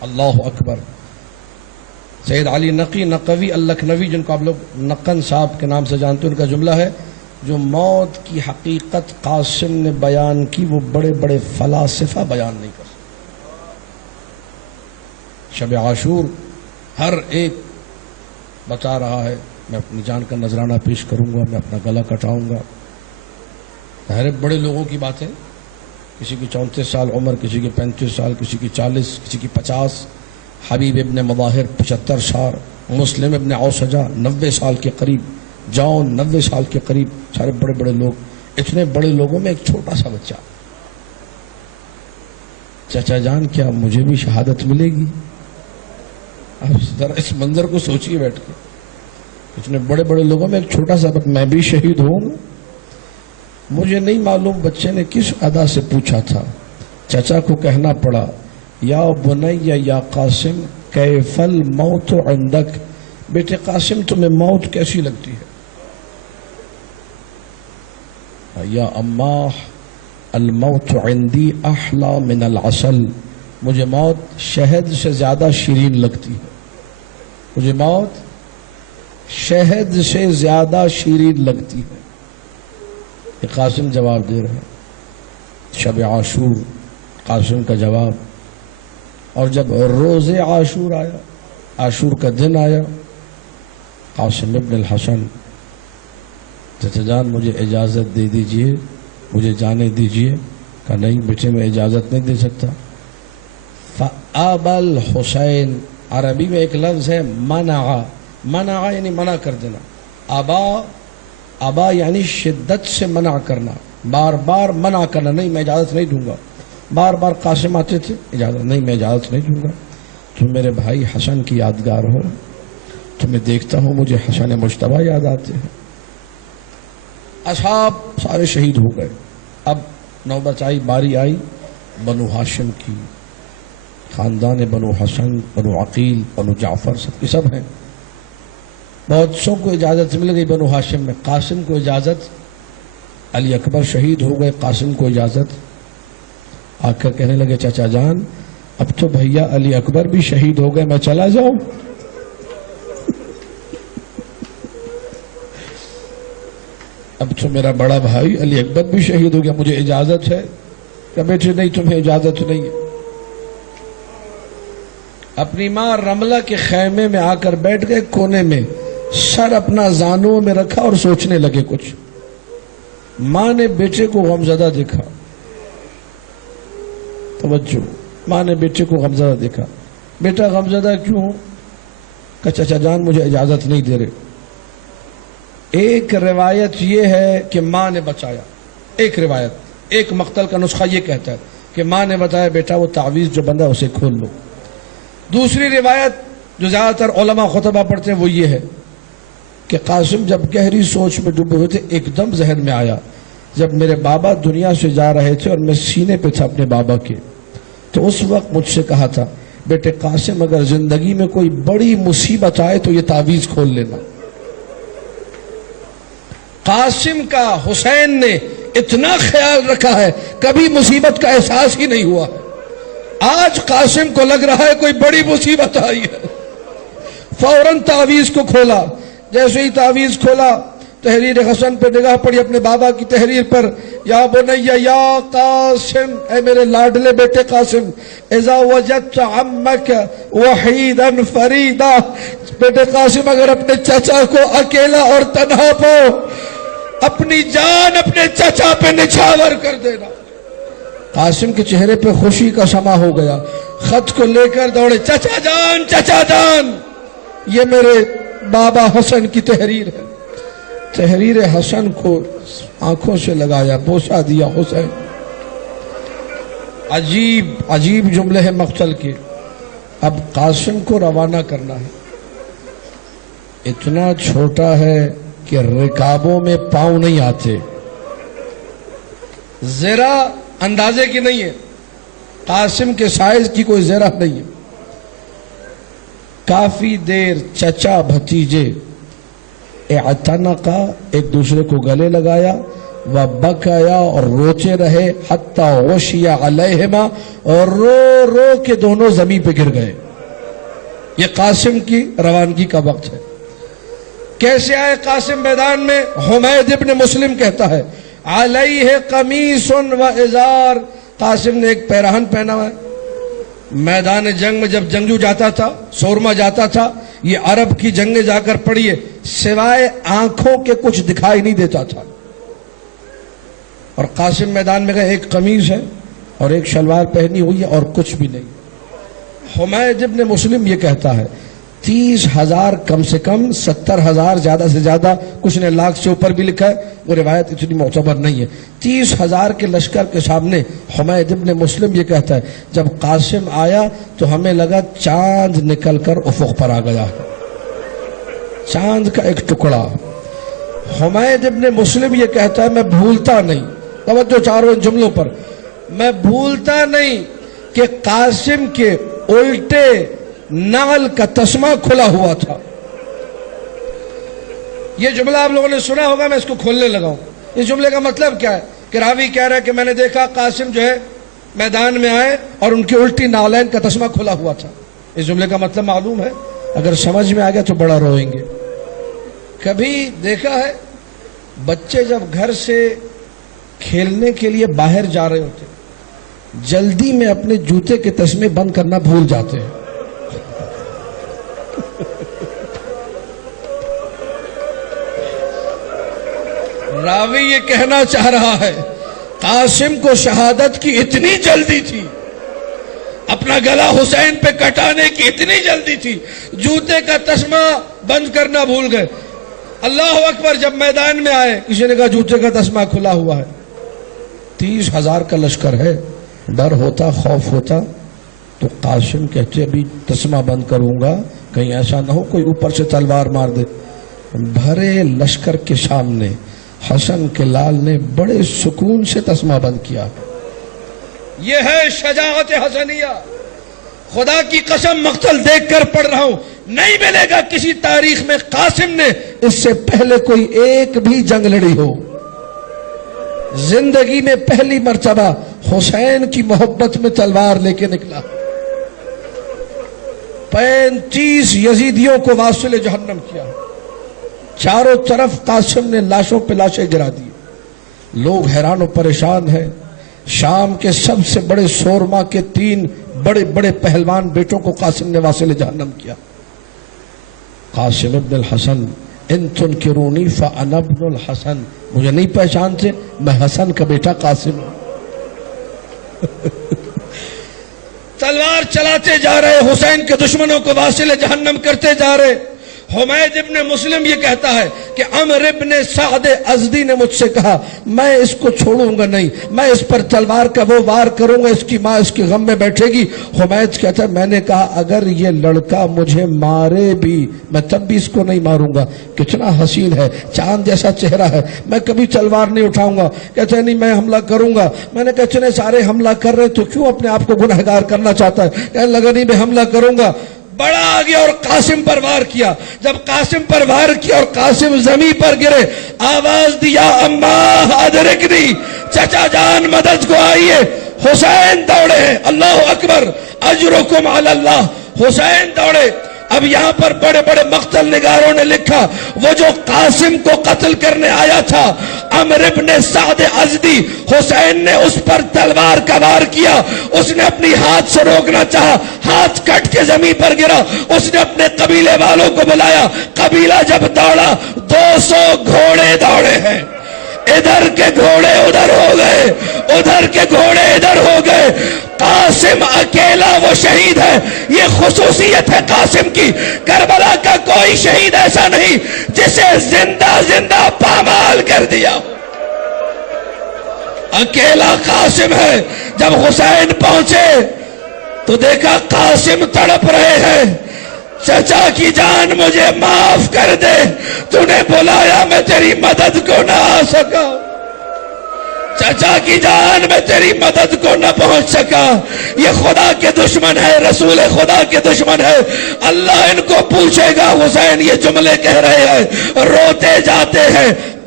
اللہ اکبر. سید علی نقی نقوی اللکھنوی، جن کو آپ لوگ نقن صاحب کے نام سے جانتے ہیں، ان کا جملہ ہے جو موت کی حقیقت قاسم نے بیان کی وہ بڑے بڑے فلاسفہ بیان نہیں کر سکتے. شب عاشور ہر ایک بتا رہا ہے میں اپنی جان کا نذرانہ پیش کروں گا، میں اپنا گلا کٹاؤں گا. ظاہر بڑے لوگوں کی باتیں، کسی کی 34 سال عمر، کسی کی 35 سال، کسی کی 40، کسی کی 50. حبیب ابن مظاہر 75 سال، مسلم ابن اوسجہ 90 سال کے قریب، جون 90 سال کے قریب، سارے بڑے بڑے لوگ. اتنے بڑے لوگوں میں ایک چھوٹا سا بچہ. چچا جان کیا مجھے بھی شہادت ملے گی؟ آپ ذرا اس منظر کو سوچیے بیٹھ کے. اتنے بڑے بڑے لوگوں میں ایک چھوٹا سا بچہ، میں بھی شہید ہوں. مجھے نہیں معلوم بچے نے کس ادا سے پوچھا تھا. چچا کو کہنا پڑا یا بنی یا قاسم کیف الموت عندک، بیٹے قاسم تمہیں موت کیسی لگتی ہے؟ یا اماں الموت عندی احلی من العسل، مجھے موت شہد سے زیادہ شیرین لگتی ہے. مجھے موت شہد سے زیادہ شیرین لگتی ہے. یہ قاسم جواب دے رہے ہیں. شب عاشور قاسم کا جواب. اور جب روز عاشور آیا، عاشور کا دن آیا، قاسم ابن الحسن چچا جان مجھے اجازت دے دیجئے، مجھے جانے دیجئے. کہا نہیں بیٹے میں اجازت نہیں دے سکتا. فَأَبَى الْحُسَيْن، عربی میں ایک لفظ ہے منع. منع یعنی منع کر دینا. ابا یعنی شدت سے منع کرنا، بار بار منع کرنا. نہیں میں اجازت نہیں دوں گا. بار بار قاسم آتے تھے، اجازت نہیں، میں اجازت نہیں دوں گا. تم میرے بھائی حسن کی یادگار ہو، تمہیں دیکھتا ہوں مجھے حسن مجتبیٰ یاد آتے ہیں. اصحاب سارے شہید ہو گئے. اب نوبت آئی، باری آئی بنو ہاشم کی. خاندان بنو حسن، بنو عقیل، بنو جعفر سب کی سب ہیں. بہت سو کو اجازت مل گئی بنو ہاشم میں. قاسم کو اجازت، علی اکبر شہید ہو گئے، قاسم کو اجازت. آ کر کہنے لگے چچا جان اب تو بھیا علی اکبر بھی شہید ہو گئے، میں چلا جاؤں؟ اب تو میرا بڑا بھائی علی اکبر بھی شہید ہو گیا، مجھے اجازت ہے؟ کہ بیٹے نہیں تمہیں اجازت نہیں ہے. اپنی ماں رملہ کے خیمے میں آ کر بیٹھ گئے کونے میں، سر اپنا زانوں میں رکھا اور سوچنے لگے کچھ. ماں نے بیٹے کو غمزدہ دیکھا. توجہ، ماں نے بیٹے کو غمزدہ دیکھا. بیٹا غمزدہ کیوں؟ کہ چچا جان مجھے اجازت نہیں دے رہے. ایک روایت یہ ہے کہ ماں نے بچایا. ایک روایت، ایک مقتل کا نسخہ یہ کہتا ہے کہ ماں نے بتایا بیٹا وہ تعویذ جو بندہ اسے کھول لو. دوسری روایت جو زیادہ تر علماء خطبہ پڑھتے ہیں وہ یہ ہے کہ قاسم جب گہری سوچ میں ڈوبے ہوئے تھے ایک دم ذہن میں آیا جب میرے بابا دنیا سے جا رہے تھے اور میں سینے پہ تھا اپنے بابا کے، تو اس وقت مجھ سے کہا تھا بیٹے قاسم اگر زندگی میں کوئی بڑی مصیبت آئے تو یہ تعویذ کھول لینا. قاسم کا حسین نے اتنا خیال رکھا ہے کبھی مصیبت کا احساس ہی نہیں ہوا. آج قاسم کو لگ رہا ہے کوئی بڑی مصیبت آئی ہے، فوراً تعویذ کو کھولا. جیسے ہی تعویذ کھولا تحریر حسن پہ نگاہ پڑی، اپنے بابا کی تحریر پر. یا بنی یا قاسم، اے میرے لاڈلے بیٹے قاسم، اذا وجدت عمک وحیدا فریدا، بیٹے قاسم اگر اپنے چچا کو اکیلا اور تنہا پاؤ اپنی جان اپنے چچا پہ نچھاور کر دینا. قاسم کے چہرے پہ خوشی کا سما ہو گیا. خط کو لے کر دوڑے، چچا جان چچا جان، یہ میرے بابا حسن کی تحریر ہے. تحریر حسن کو آنکھوں سے لگایا، بوسہ دیا. حسین عجیب عجیب جملے ہیں مقتل کے. اب قاسم کو روانہ کرنا ہے. اتنا چھوٹا ہے کہ رکابوں میں پاؤں نہیں آتے، ذرا اندازے کی نہیں ہے، قاسم کے سائز کی کوئی ذرا نہیں ہے. کافی دیر چچا بھتیجے اعتنقا ایک دوسرے کو گلے لگایا. व बकाया, और रोते रहे, हत्ता गशिया अलैहिमा, और रो रो के दोनों जमीन पे गिर गए। ये कासिम की रवानगी का वक्त है। कैसे आए कासिम मैदान में? हुमैद इब्न मुस्लिम कहता है, अलैहि कमीसुन व इजार, कासिम ने एक पैराहन पहना हुआ है। मैदान जंग में जब जंगजू जाता था, शोरमा जाता था, ये अरब की जंगें जाकर पढ़िए, सिवाय आंखों के कुछ दिखाई नहीं देता था। और कासिम मैदान में गए, एक कमीज है और एक शलवार पहनी हुई है और कुछ भी नहीं। हुमैद इब्न मुस्लिम ये कहता है, 30,000 कम से कम, 70,000 ज्यादा से ज्यादा, कुछ ने लाख से ऊपर भी लिखा है, वो रिवायत इतनी मोतबर नहीं है। 30,000 के लश्कर के सामने हुमैद इब्न मुस्लिम ये कहता है, जब कासिम आया तो हमें लगा चांद निकलकर उफुक पर आ गया है, चांद का एक टुकड़ा। हुमैद इब्न मुस्लिम ये कहता है, मैं भूलता नहीं, तवज्जो चारों जुमलों पर, मैं भूलता नहीं कि कासिम के उल्टे नाल का तस्मा खुला हुआ था। ये जुमला आप लोगों ने सुना होगा, मैं इसको खोलने लगा हूं। इस जुमले का मतलब क्या है कि रावी कह रहा है कि मैंने देखा कासिम जो है मैदान में आए और उनकी उल्टी नालैन का तस्मा खुला हुआ था। इस जुमले का मतलब मालूम है? अगर समझ में आ गया तो बड़ा रोएंगे। कभी देखा है बच्चे जब घर से खेलने के लिए बाहर जा रहे होते, जल्दी में अपने जूते के तस्मे बंद करना भूल जाते हैं। रावी ये कहना चाह रहा है, कासिम को शहादत की इतनी जल्दी थी, अपना गला हुसैन पे कटाने की इतनी जल्दी थी, जूते का तस्मा बंद करना भूल गए। अल्लाह अकबर, जब मैदान में आए, किसी ने कहा जूते का तस्मा खुला हुआ है। 30,000 का लश्कर है, डर होता, खौफ होता, तो कासिम कहते अभी तस्मा बंद करूंगा, कहीं ऐसा ना हो कोई ऊपर से तलवार मार दे। भरे लश्कर के सामने हसन के लाल ने बड़े सुकून से तस्मा बंद किया। यह है शजाअत हसनिया। खुदा की कसम मक्तल देखकर पढ़ रहा हूं, नहीं मिलेगा किसी तारीख में कासिम ने इससे पहले कोई एक भी जंग लड़ी हो। जिंदगी में पहली मर्तबा हुसैन की मोहब्बत में तलवार लेके निकला। 35 यजीदियों को वासिल जहन्नम किया। चारों तरफ कासिम ने लाशों पे लाशें गिरा दी। लोग हैरान और परेशान हैं। शाम के सबसे बड़े शोरमा के 3 बड़े बड़े पहलवान बेटों को कासिम ने वासिल जहन्नम किया। कासिम इब्न हसन, इन तुनकिरूनी फअना इब्नुल हसन, मुझे नहीं पहचानते, मैं हसन का बेटा कासिम हूं। तलवार चलाते जा रहे, हुसैन के दुश्मनों को वासिल जहन्नम करते जा रहे। हुमैद इब्न मुस्लिम ये कहता है कि अमर इब्न साद अज़दी ने मुझसे कहा, मैं इसको छोड़ूंगा नहीं, मैं इस पर तलवार का वो वार करूंगा, इसकी माँ इसके गम में बैठेगी। हुमैद कहता है, मैंने कहा अगर ये लड़का मुझे मारे भी मैं तब भी इसको नहीं मारूंगा। कितना हसीन है, चांद जैसा चेहरा है, मैं कभी तलवार नहीं उठाऊंगा। कहते हैं नहीं मैं हमला करूंगा। मैंने कहा इतने सारे हमला कर रहे तो क्यों अपने आप को गुनहगार करना चाहता है? कहने लगा नहीं मैं हमला करूंगा। बड़ा आ गया और कासिम पर वार किया। जब कासिम पर वार किया और कासिम जमीन पर गिरे, आवाज दिया अम्मा अदरिकनी, चचा जान मदद को आइए। हुसैन दौड़े, अल्लाह अकबर, अजरुकुम अल्लाह। हुसैन दौड़े। अब यहां पर बड़े बड़े मक्तल निगारों ने लिखा, वो जो कासिम को कत्ल करने आया था अमर इब्न साद अज़दी, हुसैन ने उस पर तलवार का वार किया। उसने अपनी हाथ से रोकना चाहा, हाथ कट के जमीन पर गिरा। उसने अपने कबीले वालों को बुलाया। कबीला जब दौड़ा, 200 घोड़े दौड़े हैं। इधर के घोड़े उधर हो गए, उधर के घोड़े इधर हो गए। कासिम अकेला वो शहीद है। ये खुसूसियत है कासिम की। करबला का कोई शहीद ऐसा नहीं जिसे जिंदा जिंदा पामाल कर दिया। अकेला कासिम है। जब हुसैन पहुंचे तो देखा कासिम तड़प रहे हैं। चचा की जान मुझे माफ कर दे, तूने बुलाया मैं तेरी मदद को ना आ सका। चचा की जान मैं तेरी मदद को न पहुंच सका। ये खुदा के दुश्मन है, रसूल खुदा के दुश्मन है। अल्लाह इनको पूछेगा। हुसैन ये जुमले कह रहे हैं, रोते जाते हैं।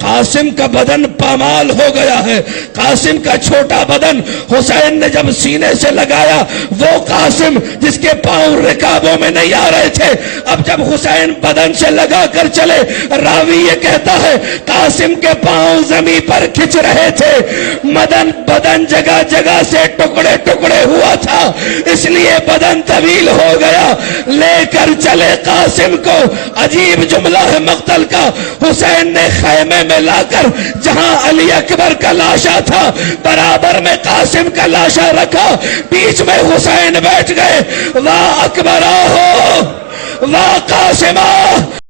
قاسم کا بدن پامال ہو گیا ہے. قاسم کا چھوٹا بدن حسین نے جب سینے سے لگایا، وہ قاسم جس کے پاؤں رکابوں میں نہیں آ رہے تھے، اب جب حسین بدن سے لگا کر چلے، راوی یہ کہتا ہے قاسم کے پاؤں زمین پر کھچ رہے تھے. بدن جگہ جگہ سے ٹکڑے ٹکڑے ہوا تھا، اس لیے بدن طویل ہو گیا. لے کر چلے قاسم کو. عجیب جملہ ہے مقتل کا. حسین نے خیمے میں لا کر جہاں علی اکبر کا لاشا تھا برابر میں قاسم کا لاشا رکھا، بیچ میں حسین بیٹھ گئے. واہ اکبر ہو، واہ قاسم